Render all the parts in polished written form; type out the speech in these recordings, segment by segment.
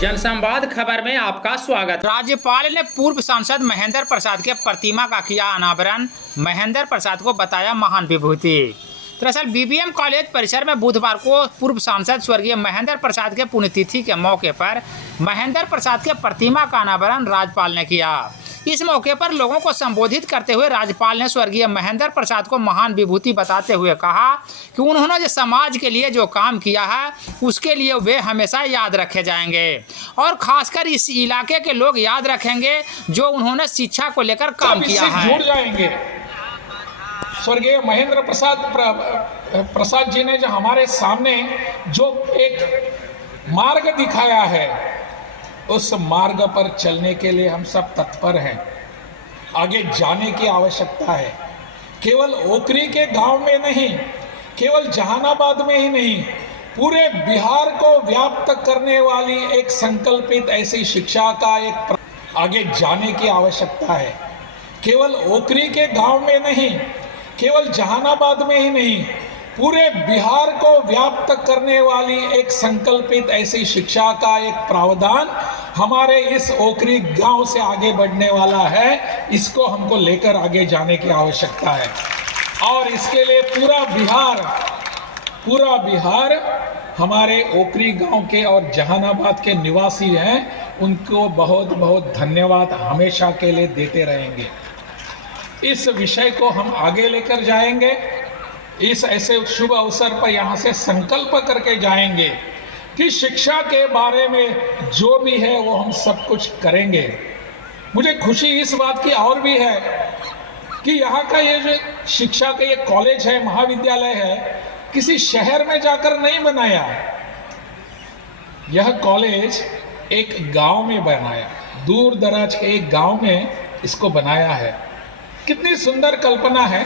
जनसंवाद खबर में आपका स्वागत। राज्यपाल ने पूर्व सांसद महेंद्र प्रसाद के प्रतिमा का किया अनावरण। महेंद्र प्रसाद को बताया महान विभूति। दरअसल बीबीएम कॉलेज परिसर में बुधवार को पूर्व सांसद स्वर्गीय महेंद्र प्रसाद के पुण्यतिथि के मौके पर महेंद्र प्रसाद के प्रतिमा का अनावरण राज्यपाल ने किया। इस मौके पर लोगों को संबोधित करते हुए राज्यपाल ने स्वर्गीय महेंद्र प्रसाद को महान विभूति बताते हुए कहा कि उन्होंने जो समाज के लिए जो काम किया है उसके लिए वे हमेशा याद रखे जाएंगे और खासकर इस इलाके के लोग याद रखेंगे जो उन्होंने शिक्षा को लेकर काम किया है। जुड़ जाएंगे। स्वर्गीय महेंद्र प्रसाद जी ने जो हमारे सामने जो एक मार्ग दिखाया है उस मार्ग पर चलने के लिए हम सब तत्पर हैं। आगे जाने की आवश्यकता है। केवल ओकरी के गांव में नहीं, केवल जहानाबाद में ही नहीं, पूरे बिहार को व्याप्त करने वाली एक संकल्पित ऐसी शिक्षा का एक आगे जाने की आवश्यकता है। केवल ओकरी के गांव में नहीं, केवल जहानाबाद में ही नहीं, पूरे बिहार को व्याप्त करने वाली एक संकल्पित ऐसी शिक्षा का एक प्रावधान हमारे इस ओकरी गांव से आगे बढ़ने वाला है। इसको हमको लेकर आगे जाने की आवश्यकता है और इसके लिए पूरा बिहार हमारे ओकरी गांव के और जहानाबाद के निवासी हैं, उनको बहुत बहुत धन्यवाद हमेशा के लिए देते रहेंगे। इस विषय को हम आगे लेकर जाएंगे। इस ऐसे शुभ अवसर पर यहाँ से संकल्प करके जाएंगे कि शिक्षा के बारे में जो भी है वो हम सब कुछ करेंगे। मुझे खुशी इस बात की और भी है कि यहाँ का ये जो शिक्षा का ये कॉलेज है, महाविद्यालय है, किसी शहर में जाकर नहीं बनाया। यह कॉलेज एक गांव में बनाया, दूर दराज के एक गांव में इसको बनाया है। कितनी सुंदर कल्पना है।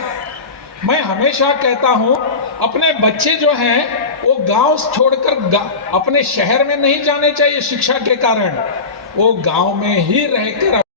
मैं हमेशा कहता हूँ अपने बच्चे जो हैं वो गांव छोड़कर अपने शहर में नहीं जाने चाहिए शिक्षा के कारण। वो गांव में ही रहकर